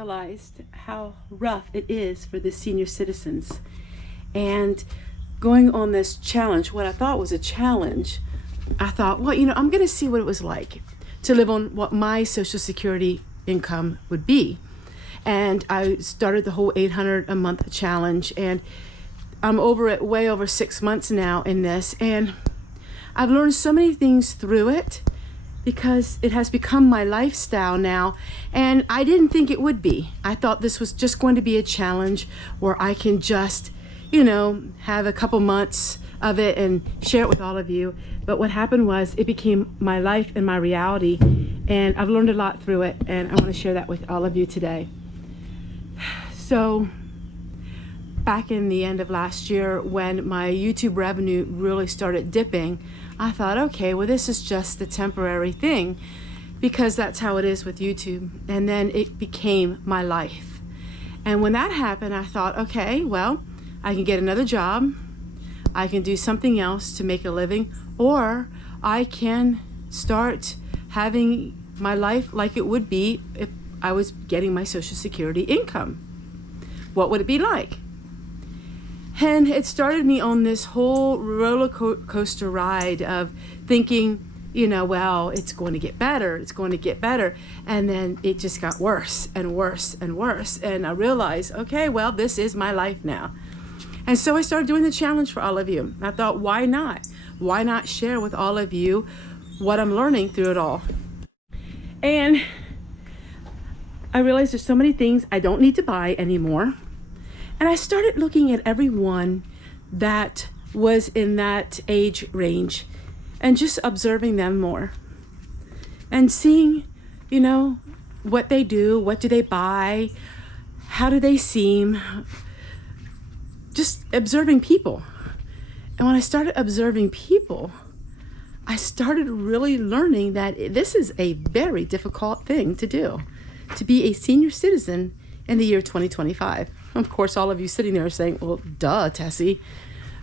realized how rough it is for the senior citizens. And going on this challenge, what I thought was a challenge, I thought, well, I'm going to see what it was like to live on what my Social Security income would be. And I started the whole $800 a month challenge, and I'm way over 6 months now in this, and I've learned so many things through it because it has become my lifestyle now, and I didn't think it would be. I thought this was just going to be a challenge where I can just, have a couple months of it and share it with all of you. But what happened was it became my life and my reality, and I've learned a lot through it, and I want to share that with all of you today. So back in the end of last year, when my YouTube revenue really started dipping, I thought, okay, well, this is just a temporary thing, because that's how it is with YouTube. And then it became my life. And when that happened, I thought, okay, well, I can get another job, I can do something else to make a living, or I can start having my life like it would be if I was getting my Social Security income. What would it be like? And it started me on this whole roller coaster ride of thinking, well, it's going to get better, it's going to get better. And then it just got worse and worse and worse. And I realized, okay, well, this is my life now. And so I started doing the challenge for all of you. I thought, why not? Why not share with all of you what I'm learning through it all? And I realized there's so many things I don't need to buy anymore. And I started looking at everyone that was in that age range and just observing them more and seeing, what they do, what do they buy, how do they seem, just observing people. And when I started observing people, I started really learning that this is a very difficult thing to do, to be a senior citizen in the year 2025. Of course, all of you sitting there are saying, well, duh, Tessie.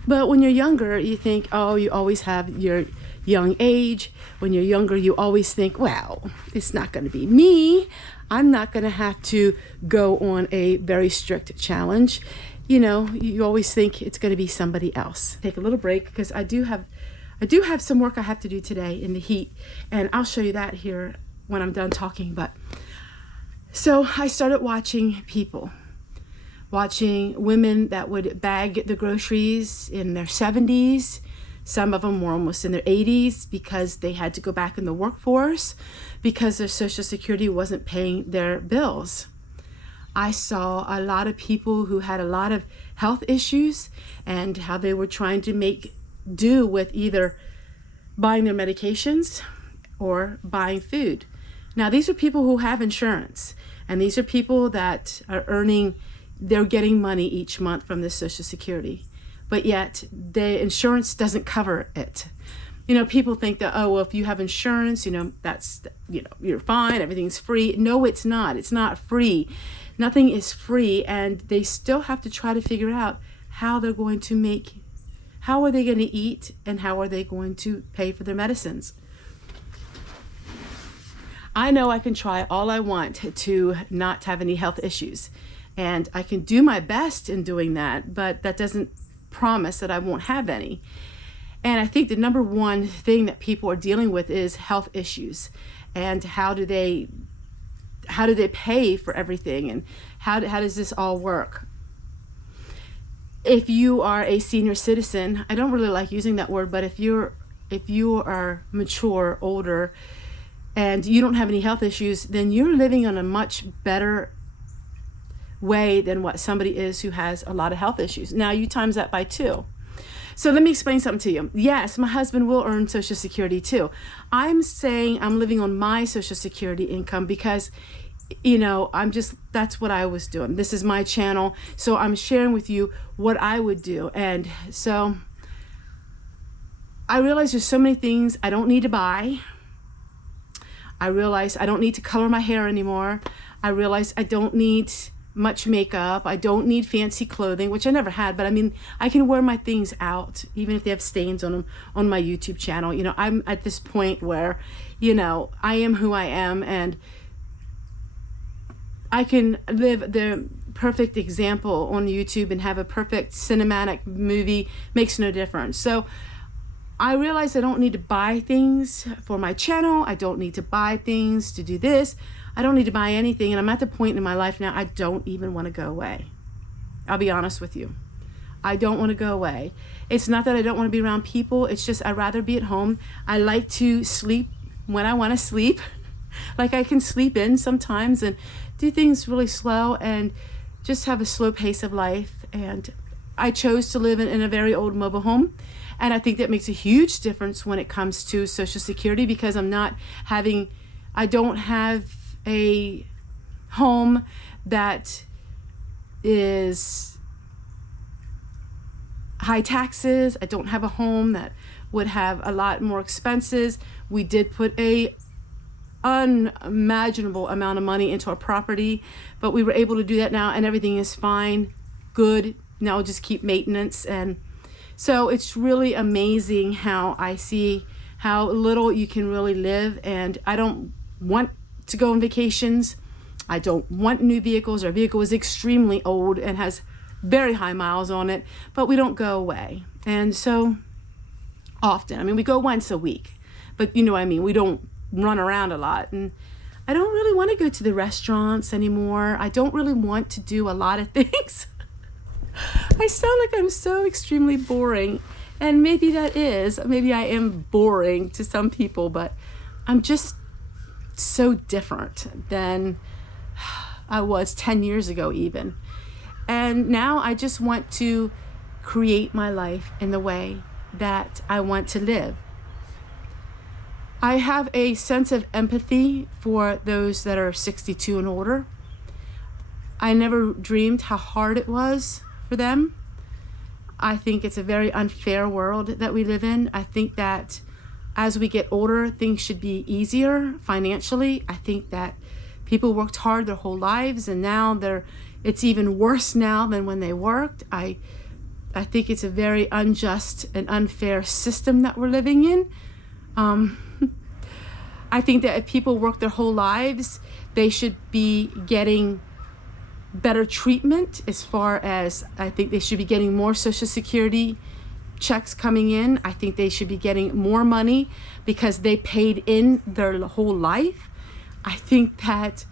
But when you're younger, you think, oh, you always have your young age. When you're younger, you always think, well, it's not going to be me. I'm not going to have to go on a very strict challenge. You always think it's going to be somebody else. Take a little break because I do have some work I have to do today in the heat, and I'll show you that here when I'm done talking. But so I started watching people. Watching women that would bag the groceries in their 70s. Some of them were almost in their 80s because they had to go back in the workforce because their Social Security wasn't paying their bills. I saw a lot of people who had a lot of health issues and how they were trying to make do with either buying their medications or buying food. Now, these are people who have insurance, and these are people that are they're getting money each month from the Social Security, but yet the insurance doesn't cover it. People think that, oh, well, if you have insurance, that's, you're fine, everything's free. No, it's not. It's not free. Nothing is free, and they still have to try to figure out how are they going to eat, and how are they going to pay for their medicines. I know I can try all I want to not have any health issues. And I can do my best in doing that, but that doesn't promise that I won't have any. And I think the number one thing that people are dealing with is health issues, and how do they pay for everything, and how does this all work? If you are a senior citizen, I don't really like using that word, but if you are mature, older, and you don't have any health issues, then you're living on a much better way than what somebody is who has a lot of health issues. Now you times that by 2. So let me explain something to you. Yes, my husband will earn Social Security too. I'm saying I'm living on my Social Security income because, that's what I was doing. This is my channel. So I'm sharing with you what I would do. And so I realize there's so many things I don't need to buy. I realize I don't need to color my hair anymore. I realize I don't need much makeup. I don't need fancy clothing, which I never had, but I can wear my things out, even if they have stains on them on my YouTube channel. I'm at this point where, I am who I am, and I can live the perfect example on YouTube and have a perfect cinematic movie. Makes no difference. So I realize I don't need to buy things for my channel. I don't need to buy things to do this. I don't need to buy anything. And I'm at the point in my life now, I don't even want to go away. I'll be honest with you. I don't want to go away. It's not that I don't want to be around people. It's just I'd rather be at home. I like to sleep when I want to sleep. Like I can sleep in sometimes and do things really slow and just have a slow pace of life. And I chose to live in a very old mobile home. And I think that makes a huge difference when it comes to Social Security, because I don't have a home that is high taxes. I don't have a home that would have a lot more expenses. We did put a unimaginable amount of money into our property, but we were able to do that now and everything is fine, good. Now we'll just keep maintenance. And so it's really amazing how I see how little you can really live. And I don't want to go on vacations. I don't want new vehicles. Our vehicle is extremely old and has very high miles on it, but we don't go away. And so often, I mean, we go once a week, but you know what I mean? We don't run around a lot. And I don't really want to go to the restaurants anymore. I don't really want to do a lot of things. I sound like I'm so extremely boring, and maybe maybe I am boring to some people, but I'm just so different than I was 10 years ago even. And now I just want to create my life in the way that I want to live. I have a sense of empathy for those that are 62 and older. I never dreamed how hard it was for them. I think it's a very unfair world that we live in. I think that as we get older, things should be easier financially. I think that people worked hard their whole lives, and now it's even worse now than when they worked. I think it's a very unjust and unfair system that we're living in. I think that if people work their whole lives, they should be getting better treatment, as far as I think they should be getting more Social Security checks coming in. I think they should be getting more money because they paid in their whole life. I think that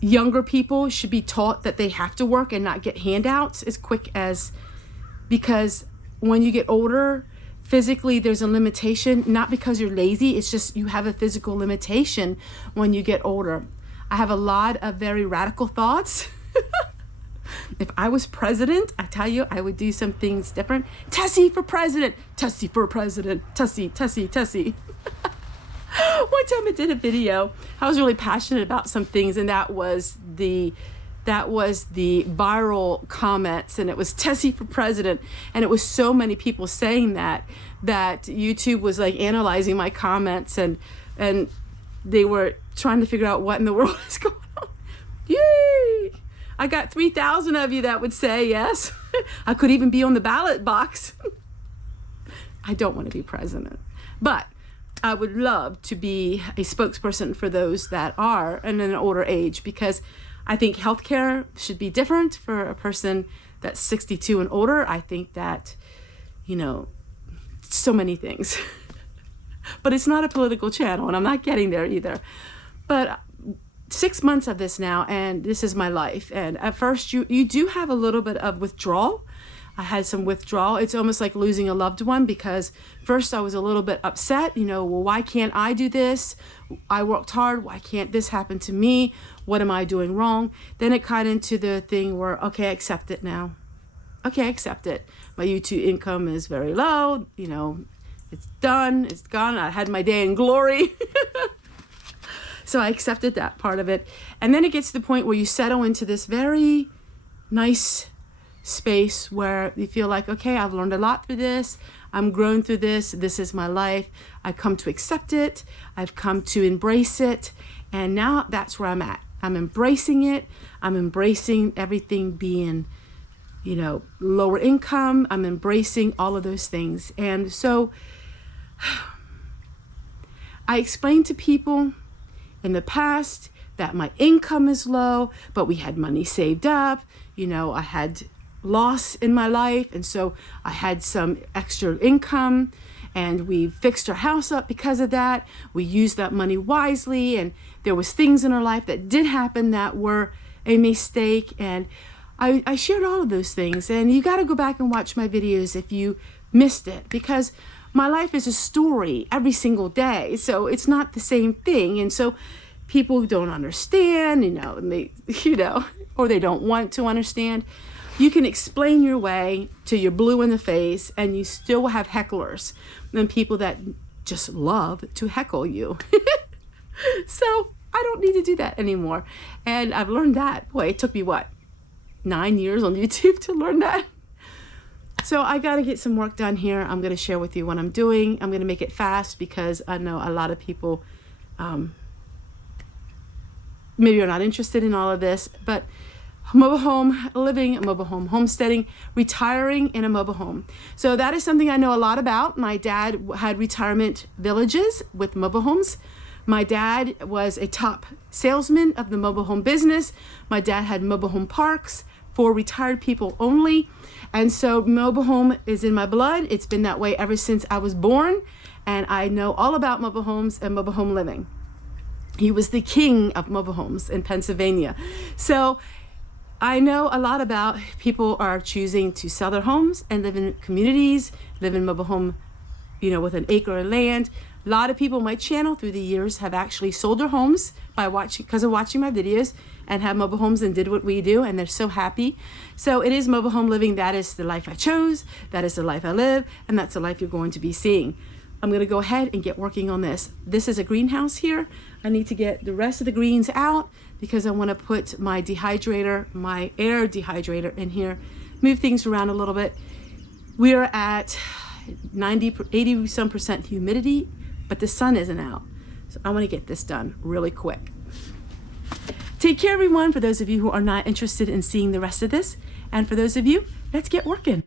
younger people should be taught that they have to work and not get handouts as quick as, because when you get older, physically there's a limitation, not because you're lazy, it's just you have a physical limitation when you get older. I have a lot of very radical thoughts. If I was president, I tell you, I would do some things different. Tessie for president, Tessie for president, Tessie, Tessie, Tessie. One time I did a video. I was really passionate about some things, and that was the viral comments, and it was Tessie for president, and it was so many people saying that YouTube was like analyzing my comments, and they were trying to figure out what in the world is going on. Yay! I got 3,000 of you that would say yes. I could even be on the ballot box. I don't want to be president, but I would love to be a spokesperson for those that are in an older age, because I think healthcare should be different for a person that's 62 and older. I think that, so many things. But it's not a political channel, and I'm not getting there either. But 6 months of this now, and this is my life. And at first, you do have a little bit of withdrawal. I had some withdrawal. It's almost like losing a loved one, because first I was a little bit upset. Well, why can't I do this? I worked hard. Why can't this happen to me? What am I doing wrong? Then it got into the thing where, okay, I accept it now. Okay, I accept it. My YouTube income is very low. It's done. It's gone. I had my day in glory. So I accepted that part of it. And then it gets to the point where you settle into this very nice space where you feel like, okay, I've learned a lot through this. I'm grown through this. This is my life. I've come to accept it. I've come to embrace it. And now that's where I'm at. I'm embracing it. I'm embracing everything being, lower income. I'm embracing all of those things. And so I explained to people in the past that my income is low, but we had money saved up. You know, I had loss in my life, and so I had some extra income, and we fixed our house up because of that. We used that money wisely, and there was things in our life that did happen that were a mistake, and I shared all of those things. And you got to go back and watch my videos if you missed it, because my life is a story every single day, so it's not the same thing. And so people don't understand, or they don't want to understand. You can explain your way till you're blue in the face, and you still will have hecklers and people that just love to heckle you. So I don't need to do that anymore. And I've learned that. Boy, it took me 9 years on YouTube to learn that. So I got to get some work done here. I'm going to share with you what I'm doing. I'm going to make it fast because I know a lot of people maybe are not interested in all of this, but mobile home living, mobile home homesteading, retiring in a mobile home. So that is something I know a lot about. My dad had retirement villages with mobile homes. My dad was a top salesman of the mobile home business. My dad had mobile home parks for retired people only. And so mobile home is in my blood. It's been that way ever since I was born. And I know all about mobile homes and mobile home living. He was the king of mobile homes in Pennsylvania. So I know a lot about people are choosing to sell their homes and live in communities, live in mobile home, with an acre of land. A lot of people on my channel through the years have actually sold their homes because of watching my videos, and have mobile homes and did what we do, and they're so happy. So it is mobile home living. That is the life I chose. That is the life I live, and that's the life you're going to be seeing. I'm going to go ahead and get working on this. This is a greenhouse here. I need to get the rest of the greens out because I want to put my dehydrator, my air dehydrator in here, move things around a little bit. We are at 80% humidity, but the sun isn't out. So I want to get this done really quick. Take care, everyone, for those of you who are not interested in seeing the rest of this. And for those of you, let's get working.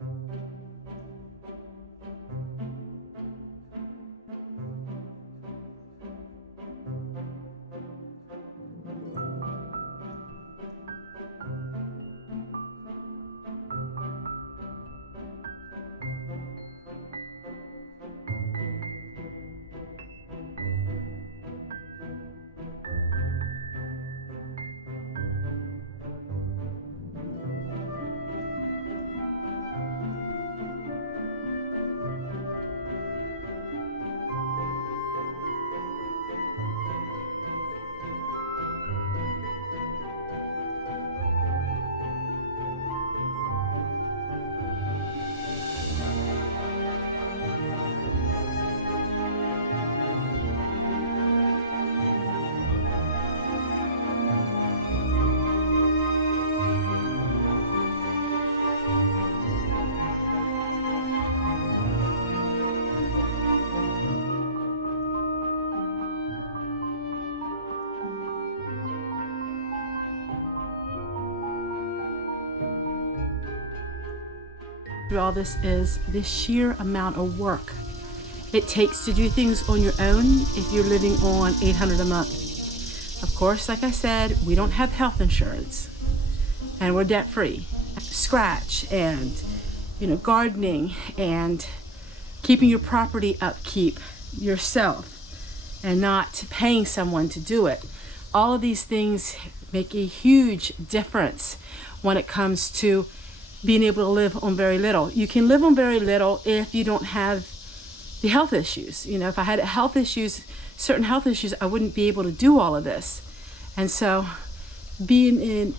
Through all this is the sheer amount of work it takes to do things on your own if you're living on $800 a month. Of course, like I said, we don't have health insurance and we're debt free. Scratch and gardening and keeping your property upkeep yourself and not paying someone to do it. All of these things make a huge difference when it comes to being able to live on very little. You can live on very little if you don't have the health issues. If I had certain health issues, I wouldn't be able to do all of this. And so being in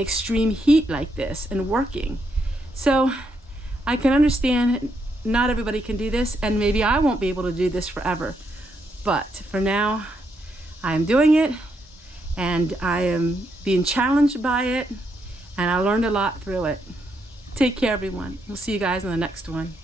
extreme heat like this and working. So I can understand not everybody can do this, and maybe I won't be able to do this forever. But for now, I am doing it, and I am being challenged by it, and I learned a lot through it. Take care, everyone. We'll see you guys in the next one.